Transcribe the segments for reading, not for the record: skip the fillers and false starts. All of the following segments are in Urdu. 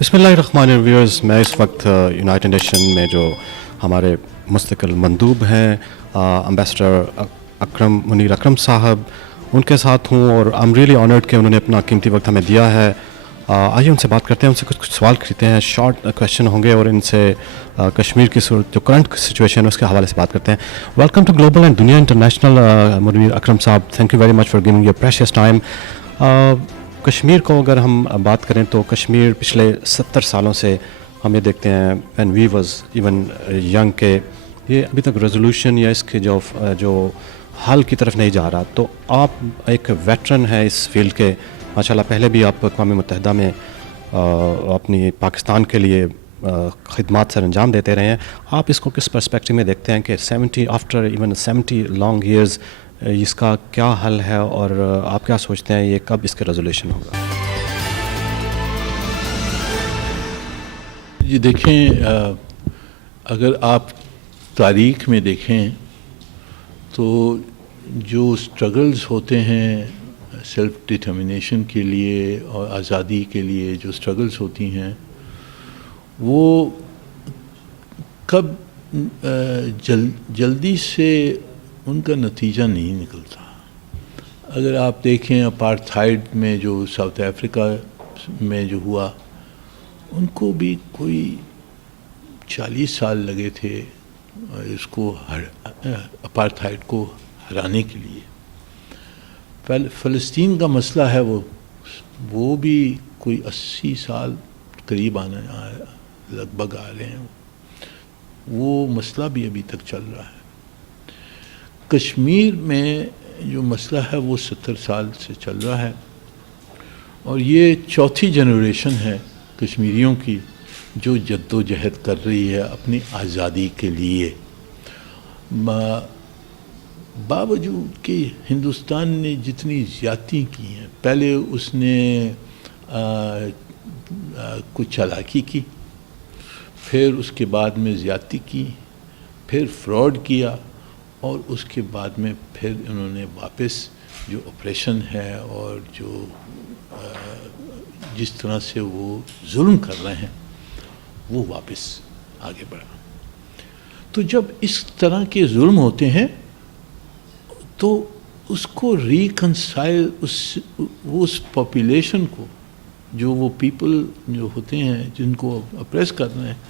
بسم اللہ الرحمن الرحیم. میں اس وقت یونائٹڈ نیشن میں جو ہمارے مستقل مندوب ہیں امبیسڈر اکرم منیر اکرم صاحب، ان کے ساتھ ہوں اور آئی ایم ریئلی آنرڈ کہ انہوں نے اپنا قیمتی وقت ہمیں دیا ہے. آئیے ان سے بات کرتے ہیں، ان سے کچھ سوال کرتے ہیں. شارٹ کویشچن ہوں گے اور ان سے کشمیر کی جو کرنٹ سچویشن ہے اس کے حوالے سے بات کرتے ہیں. ویلکم ٹو گلوبل اینڈ دنیا انٹرنیشنل منیر اکرم صاحب. Thank you very much for giving your precious time. Kashmir کو اگر ہم بات کریں تو کشمیر پچھلے 70 سالوں سے ہم یہ دیکھتے ہیں when we was even young کہ یہ ابھی تک ریزولوشن یا اس کے جو حل کی طرف نہیں جا رہا. تو آپ ایک ویٹرن ہیں اس فیلڈ کے ماشاءاللہ. پہلے بھی آپ اقوام متحدہ میں اپنی پاکستان کے لیے خدمات سر انجام دیتے رہے ہیں. آپ اس کو کس پرسپیکٹو میں دیکھتے ہیں کہ 70 لانگ ایئرز اس کا کیا حل ہے اور آپ کیا سوچتے ہیں یہ کب اس کا ریزولوشن ہوگا؟ یہ دیکھیں، اگر آپ تاریخ میں دیکھیں تو جو اسٹرگلز ہوتے ہیں سیلف ڈٹرمنیشن کے لیے اور آزادی کے لیے، جو اسٹرگلز ہوتی ہیں وہ کب جلدی سے ان کا نتیجہ نہیں نکلتا. اگر آپ دیکھیں اپارتھائڈ میں جو ساؤتھ افریقہ میں جو ہوا، ان کو بھی کوئی 40 سال لگے تھے اس کو اپارتھائڈ کو ہرانے کے لیے. فلسطین کا مسئلہ ہے وہ بھی کوئی 80 سال قریب لگ بھگ آ رہے ہیں. وہ مسئلہ بھی ابھی تک چل رہا ہے. کشمیر میں جو مسئلہ ہے وہ 70 سال سے چل رہا ہے اور یہ چوتھی جنریشن ہے کشمیریوں کی جو جد و جہد کر رہی ہے اپنی آزادی کے لیے. باوجود کہ ہندوستان نے جتنی زیادتی کی ہیں، پہلے اس نے کچھ چالاکی کی، پھر اس کے بعد میں زیادتی کی، پھر فراڈ کیا، اور اس کے بعد میں پھر انہوں نے واپس جو آپریشن ہے اور جو جس طرح سے وہ ظلم کر رہے ہیں وہ واپس آگے بڑھا. تو جب اس طرح کے ظلم ہوتے ہیں تو اس کو ریکنسائل اس پاپولیشن کو، جو وہ پیپل جو ہوتے ہیں جن کو اپریس کر رہے ہیں،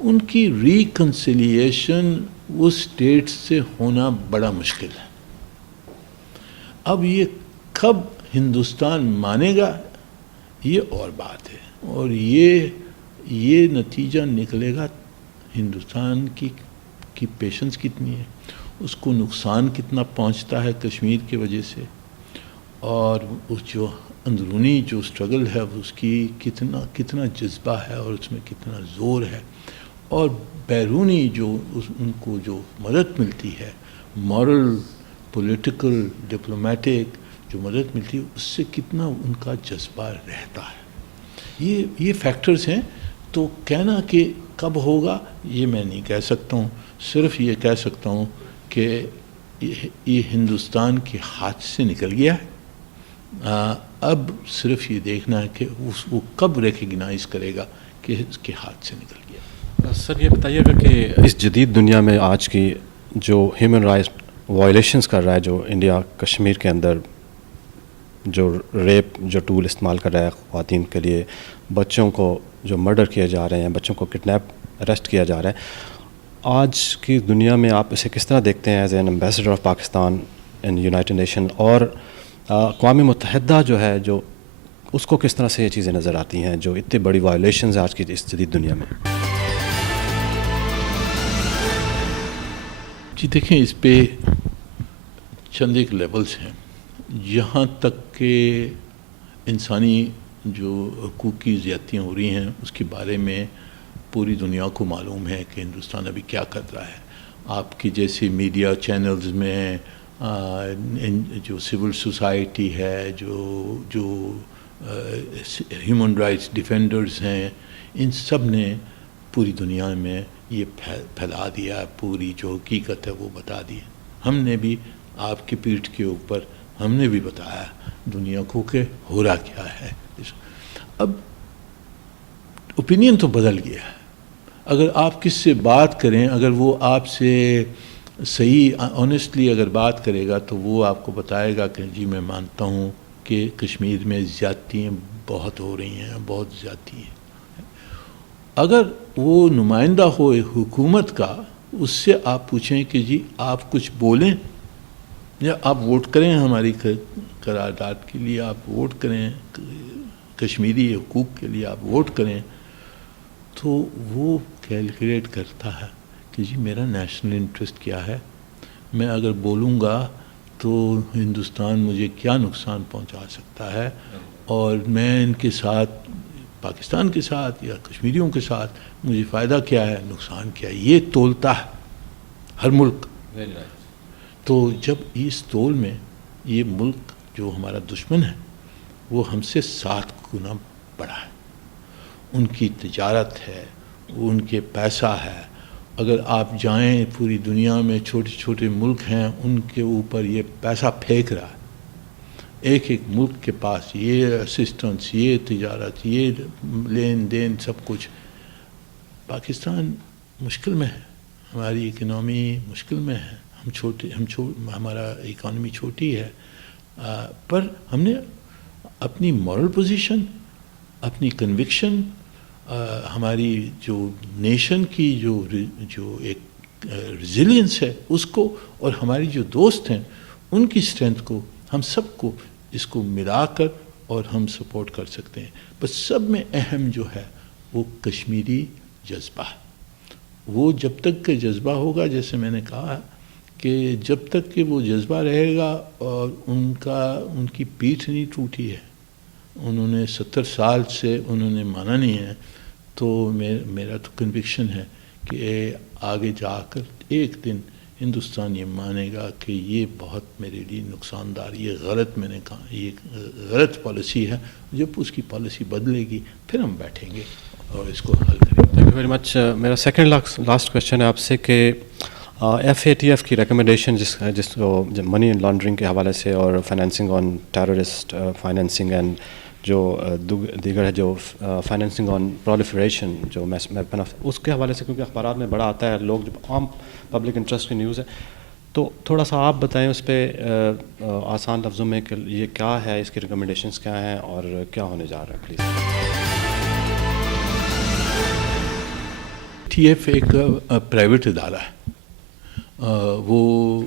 ان کی ریکنسیلیشن اس اسٹیٹ سے ہونا بڑا مشکل ہے. اب یہ کب ہندوستان مانے گا یہ اور بات ہے، اور یہ نتیجہ نکلے گا ہندوستان کی پیشنس کتنی ہے، اس کو نقصان کتنا پہنچتا ہے کشمیر کی وجہ سے، اور اس جو اندرونی جو اسٹرگل ہے اس کی کتنا جذبہ ہے اور اس میں کتنا زور ہے، اور بیرونی جو ان کو جو مدد ملتی ہے، مورل، پولیٹیکل، ڈپلومیٹک جو مدد ملتی ہے، اس سے کتنا ان کا جذبہ رہتا ہے. یہ فیکٹرز ہیں. تو کہنا کہ کب ہوگا یہ میں نہیں کہہ سکتا ہوں. صرف یہ کہہ سکتا ہوں کہ یہ ہندوستان کے ہاتھ سے نکل گیا ہے. اب صرف یہ دیکھنا ہے کہ وہ کب ریکگنائز کرے گا کہ اس کے ہاتھ سے نکل گیا. سر یہ بتائیے گا کہ اس جدید دنیا میں آج کی جو ہیومن رائٹس وائلیشنز کر رہا ہے جو انڈیا کشمیر کے اندر، جو ریپ جو ٹول استعمال کر رہا ہے خواتین کے لیے، بچوں کو جو مرڈر کیے جا رہے ہیں، بچوں کو کڈنیپ اریسٹ کیا جا رہا ہے، آج کی دنیا میں آپ اسے کس طرح دیکھتے ہیں as an ambassador of Pakistan in United nation, اور اقوام متحدہ جو ہے جو اس کو کس طرح سے یہ چیزیں نظر آتی ہیں جو اتنی بڑی وائلیشنز آج کی اس جدید دنیا میں؟ جی دیکھیں، اس پہ چند ایک لیولز ہیں. جہاں تک کہ انسانی جو حقوق کی زیادتیاں ہو رہی ہیں اس کے بارے میں پوری دنیا کو معلوم ہے کہ ہندوستان ابھی کیا کر رہا ہے. آپ کی جیسے میڈیا چینلز میں جو سول سوسائٹی ہے، جو ہیومن رائٹس ڈیفینڈرز ہیں، ان سب نے پوری دنیا میں یہ پھیلا دیا، پوری جو حقیقت ہے وہ بتا دی. ہم نے بھی آپ کی پیٹھ کے اوپر ہم نے بھی بتایا دنیا کو کہ ہو رہا کیا ہے. اب اوپینین تو بدل گیا ہے. اگر آپ کس سے بات کریں, اگر وہ آپ سے صحیح آنیسٹلی اگر بات کرے گا تو وہ آپ کو بتائے گا کہ جی میں مانتا ہوں کہ کشمیر میں زیادتیاں بہت ہو رہی ہیں, بہت زیادتی ہیں. اگر وہ نمائندہ ہو حکومت کا, اس سے آپ پوچھیں کہ جی آپ کچھ بولیں یا آپ ووٹ کریں ہماری قرارداد کے لیے, آپ ووٹ کریں کشمیری حقوق کے لیے, آپ ووٹ کریں, تو وہ کیلکولیٹ کرتا ہے کہ جی میرا نیشنل انٹرسٹ کیا ہے, میں اگر بولوں گا تو ہندوستان مجھے کیا نقصان پہنچا سکتا ہے, اور میں ان کے ساتھ پاکستان کے ساتھ یا کشمیریوں کے ساتھ مجھے فائدہ کیا ہے, نقصان کیا ہے, یہ تولتا ہے ہر ملک. تو جب اس تول میں یہ ملک جو ہمارا دشمن ہے وہ ہم سے 7 گنا بڑا ہے, ان کی تجارت ہے, ان کے پیسہ ہے. اگر آپ جائیں پوری دنیا میں چھوٹے چھوٹے ملک ہیں, ان کے اوپر یہ پیسہ پھینک رہا ہے. ایک ایک ملک کے پاس یہ اسسٹنس, یہ تجارت, یہ لین دین, سب کچھ. پاکستان مشکل میں ہے, ہماری اکنامی مشکل میں ہے, ہمارا اکانومی چھوٹی ہے, پر ہم نے اپنی مورل پوزیشن, اپنی کنوکشن, ہماری جو نیشن کی جو ایک ریزیلینس ہے اس کو, اور ہماری جو دوست ہیں ان کی اسٹرینتھ کو, ہم سب کو اس کو ملا کر اور ہم سپورٹ کر سکتے ہیں. بس سب میں اہم جو ہے وہ کشمیری جذبہ ہے. وہ جب تک کہ جذبہ ہوگا, جیسے میں نے کہا کہ جب تک کہ وہ جذبہ رہے گا, اور ان کی پیٹھ نہیں ٹوٹی ہے, انہوں نے 70 سال سے انہوں نے مانا نہیں ہے, تو میرا تو کنوکشن ہے کہ آگے جا کر ایک دن ہندوستان یہ مانے گا کہ یہ بہت میرے لیے نقصان دار, یہ غلط, میں نے کہا یہ غلط پالیسی ہے. جب اس کی پالیسی بدلے گی پھر ہم بیٹھیں گے اور اس کو حل کریں گے. Thank you very much. میرا سیکنڈ لاسٹ کویشچن ہے آپ سے کہ FATF کی ریکمنڈیشن جس منی لانڈرنگ کے حوالے سے اور financing on terrorist financing and جو دیگر ہے جو فائنینسنگ آن پرولیفریشن جو اس کے حوالے سے, کیونکہ اخبارات میں بڑا آتا ہے, لوگ جب عام پبلک انٹرسٹ کی نیوز ہے, تو تھوڑا سا آپ بتائیں اس پہ آسان لفظوں میں کہ یہ کیا ہے, اس کی ریکمنڈیشنز کیا ہیں اور کیا ہونے جا رہا ہے پلیز. TF ایک پرائیویٹ ادارہ ہے, وہ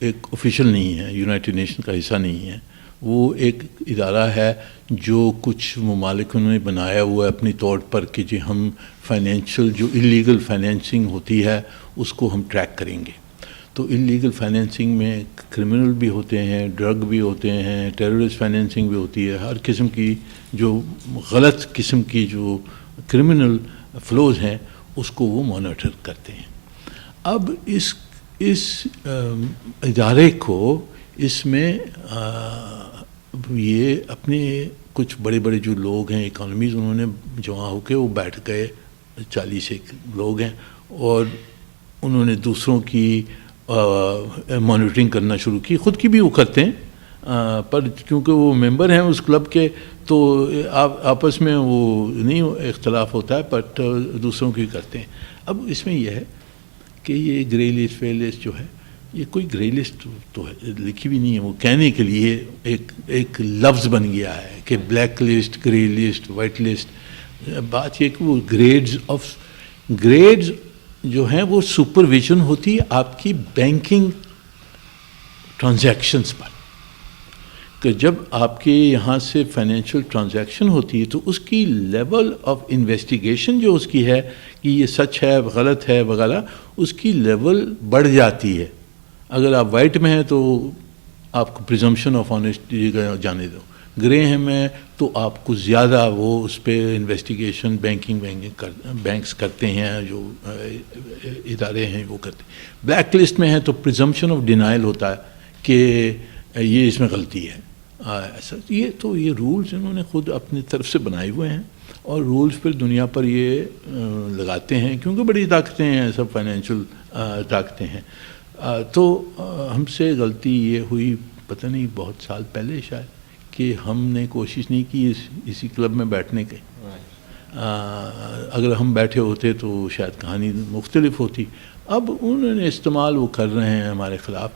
ایک آفیشیل نہیں ہے, یونائٹڈ نیشن کا حصہ نہیں ہے. وہ ایک ادارہ ہے جو کچھ ممالک انہوں نے بنایا ہوا ہے اپنی طور پر کہ جی ہم فائنینشیل جو اللیگل فائنینسنگ ہوتی ہے اس کو ہم ٹریک کریں گے. تو اللیگل فائنینسنگ میں کرمنل بھی ہوتے ہیں, ڈرگ بھی ہوتے ہیں, ٹیررسٹ فائنینسنگ بھی ہوتی ہے, ہر قسم کی جو غلط قسم کی جو کرمنل فلوز ہیں اس کو وہ مانیٹر کرتے ہیں. اب اس ادارے کو اس میں یہ اپنے کچھ بڑے بڑے جو لوگ ہیں اکانومیز, انہوں نے جمع ہو کے وہ بیٹھ گئے, 40 ایک لوگ ہیں, اور انہوں نے دوسروں کی مانیٹرنگ کرنا شروع کی. خود کی بھی وہ کرتے ہیں, پر کیونکہ وہ ممبر ہیں اس کلب کے تو آپس میں وہ نہیں اختلاف ہوتا ہے, بٹ دوسروں کی کرتے ہیں. اب اس میں یہ ہے کہ یہ گرے لسٹ فیل لسٹ جو ہے, یہ کوئی گرے لسٹ تو لکھی بھی نہیں ہے, وہ کہنے کے لیے ایک لفظ بن گیا ہے کہ black list, grey list, white list. بات یہ کہ وہ گریڈز جو ہیں وہ سپرویژن ہوتی ہے آپ کی بینکنگ ٹرانزیکشنز پر, کہ جب آپ کے یہاں سے فائنینشیل ٹرانزیکشن ہوتی ہے تو اس کی لیول آف انویسٹیگیشن جو اس کی ہے کہ یہ سچ ہے غلط ہے وغیرہ, اس کی لیول بڑھ جاتی ہے. اگر آپ وائٹ میں ہیں تو آپ کو پریزمپشن آف آنیسٹی جانے دو, گرے ہیں میں تو آپ کو زیادہ وہ اس پہ انویسٹیگیشن بینکس کرتے ہیں, جو ادارے ہیں وہ کرتے ہیں. بلیک لسٹ میں ہیں تو پریزمپشن آف ڈینائل ہوتا ہے کہ یہ اس میں غلطی ہے. ایسا یہ رولز انہوں نے خود اپنی طرف سے بنائے ہوئے ہیں, اور رولز پھر دنیا پر یہ لگاتے ہیں کیونکہ بڑی طاقتیں ہیں, سب فائنینشیل طاقتیں ہیں. تو ہم سے غلطی یہ ہوئی پتہ نہیں بہت سال پہلے شاید, کہ ہم نے کوشش نہیں کی اسی کلب میں بیٹھنے کے. اگر ہم بیٹھے ہوتے تو شاید کہانی مختلف ہوتی. اب انہوں نے استعمال وہ کر رہے ہیں ہمارے خلاف.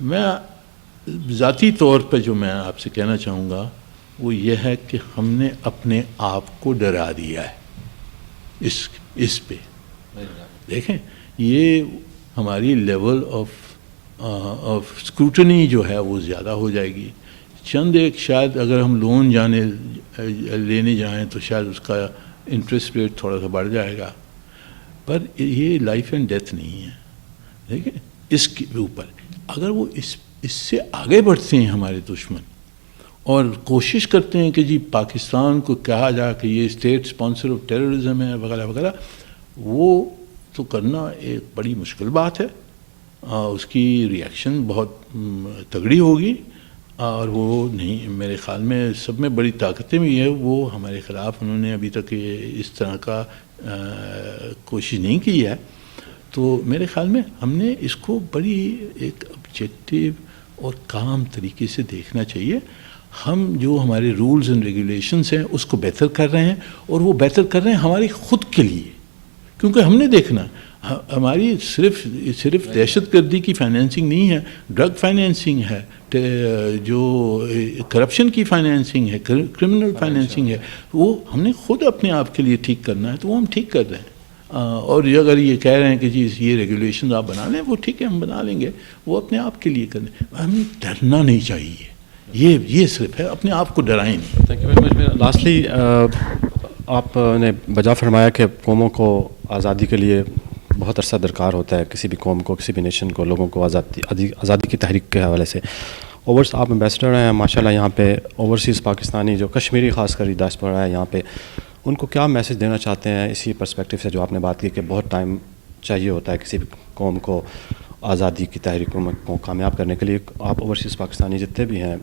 میں ذاتی طور پہ جو میں آپ سے کہنا چاہوں گا وہ یہ ہے کہ ہم نے اپنے آپ کو ڈرا دیا ہے اس پہ. دیکھیں یہ ہماری لیول آف اسکروٹنی جو ہے وہ زیادہ ہو جائے گی. چند ایک شاید اگر ہم لون لینے جائیں تو شاید اس کا انٹرسٹ ریٹ تھوڑا سا بڑھ جائے گا, پر یہ لائف اینڈ ڈیتھ نہیں ہے. دیکھیں اس کے اوپر اگر وہ اس سے آگے بڑھتے ہیں ہمارے دشمن اور کوشش کرتے ہیں کہ جی پاکستان کو کہا جا کہ یہ اسٹیٹ اسپانسر آف ٹیررزم ہے وغیرہ وغیرہ, وہ تو کرنا ایک بڑی مشکل بات ہے. اس کی ریئیکشن بہت تگڑی ہوگی اور وہ نہیں, میرے خیال میں سب میں بڑی طاقتیں بھی ہیں, وہ ہمارے خلاف انہوں نے ابھی تک اس طرح کا کوشش نہیں کی ہے. تو میرے خیال میں ہم نے اس کو بڑی ایک آبجیکٹیو اور کام طریقے سے دیکھنا چاہیے. ہم جو ہمارے رولز اینڈ ریگولیشنز ہیں اس کو بہتر کر رہے ہیں, اور وہ بہتر کر رہے ہیں ہماری خود کے لیے, کیونکہ ہم نے دیکھنا ہماری صرف دہشت گردی کی فائنینسنگ نہیں ہے, ڈرگ فائنینسنگ ہے, جو کرپشن کی فائنینسنگ ہے, کرمنل فائنینسنگ ہے, وہ ہم نے خود اپنے آپ کے لیے ٹھیک کرنا ہے. تو وہ ہم ٹھیک کر رہے ہیں. اور اگر یہ کہہ رہے ہیں کہ جی یہ ریگولیشن آپ بنا لیں, وہ ٹھیک ہے ہم بنا لیں گے, وہ اپنے آپ کے لیے کرنے. ہمیں ڈرنا نہیں چاہیے, یہ صرف ہے, اپنے آپ کو ڈرائیں نہیں. Thank you very much. Lastly آپ نے بجا فرمایا کہ قوموں کو آزادی کے لیے بہت عرصہ درکار ہوتا ہے, کسی بھی قوم کو, کسی بھی نیشن کو, لوگوں کو آزادی کی تحریک کے حوالے سے. آپ امبیسڈر ہیں ماشاء اللہ یہاں پہ, اوورسیز پاکستانی جو کشمیری خاص کر ڈائسپورا ہے یہاں پہ, ان کو کیا میسج دینا چاہتے ہیں اسی پرسپیکٹو سے جو آپ نے بات کی کہ بہت ٹائم چاہیے ہوتا ہے کسی بھی قوم کو آزادی کی تحریکوں کو کامیاب کرنے کے لیے. آپ اوورسیز پاکستانی جتنے بھی ہیں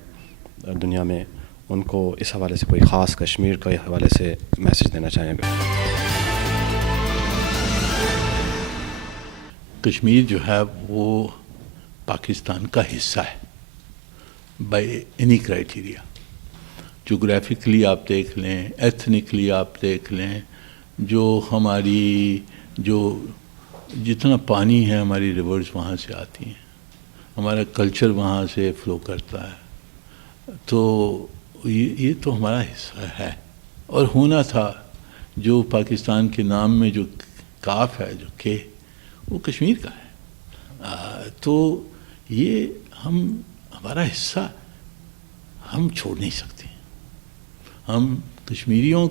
دنیا میں, ان کو اس حوالے سے کوئی خاص کشمیر کے حوالے سے میسج دینا چاہیں گے؟ کشمیر جو ہے وہ پاکستان کا حصہ ہے بائی اینی کرائٹیریا. جغرافکلی آپ دیکھ لیں, ایتھنکلی آپ دیکھ لیں, جو ہماری جتنا پانی ہے ہماری ریورز وہاں سے آتی ہیں, ہمارا کلچر وہاں سے فلو کرتا ہے. تو یہ تو ہمارا حصہ ہے اور ہونا تھا. جو پاکستان کے نام میں جو کاف ہے, جو کہ وہ کشمیر کا ہے. تو یہ ہمارا حصہ ہم چھوڑ نہیں سکتے. ہم کشمیریوں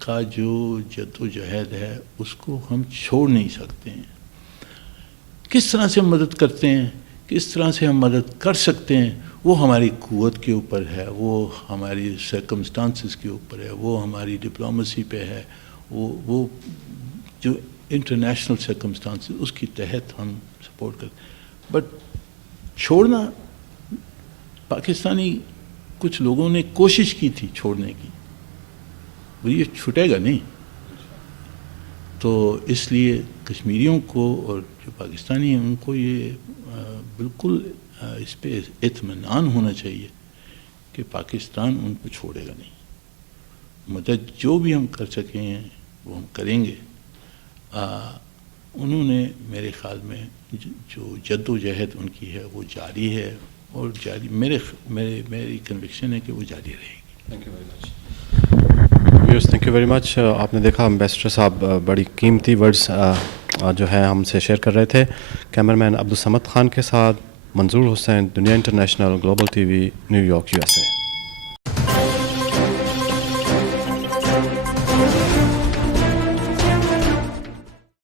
کا جو جد و جہد ہے اس کو ہم چھوڑ نہیں سکتے ہیں. کس طرح سے ہم مدد کرتے ہیں, کس طرح سے ہم مدد کر سکتے ہیں, وہ ہماری قوت کے اوپر ہے, وہ ہماری سرکمسٹانسز کے اوپر ہے, وہ ہماری ڈپلومسی پہ ہے, وہ جو انٹرنیشنل سرکمسٹانسز اس کی تحت ہم سپورٹ کرتے ہیں. بٹ چھوڑنا, پاکستانی کچھ لوگوں نے کوشش کی تھی چھوڑنے کی, وہ یہ چھوٹے گا نہیں. تو اس لیے کشمیریوں کو اور جو پاکستانی ہیں ان کو یہ بالکل اس پہ اطمینان ہونا چاہیے کہ پاکستان ان کو چھوڑے گا نہیں. مدد جو بھی ہم کر سکیں ہیں وہ ہم کریں گے. انہوں نے میرے خیال میں جو جد و جہد ان کی ہے وہ جاری ہے, اور جاری میری کنوکشن ہے کہ وہ جاری رہے گی. Thank you very much. Thank you very much. آپ نے دیکھا امبیسڈر صاحب بڑی قیمتی ورڈز جو ہیں ہم سے شیئر کر رہے تھے. کیمرہ مین عبدالصمد خان کے ساتھ منظور حسین, دنیا international, global T V, new York, USA.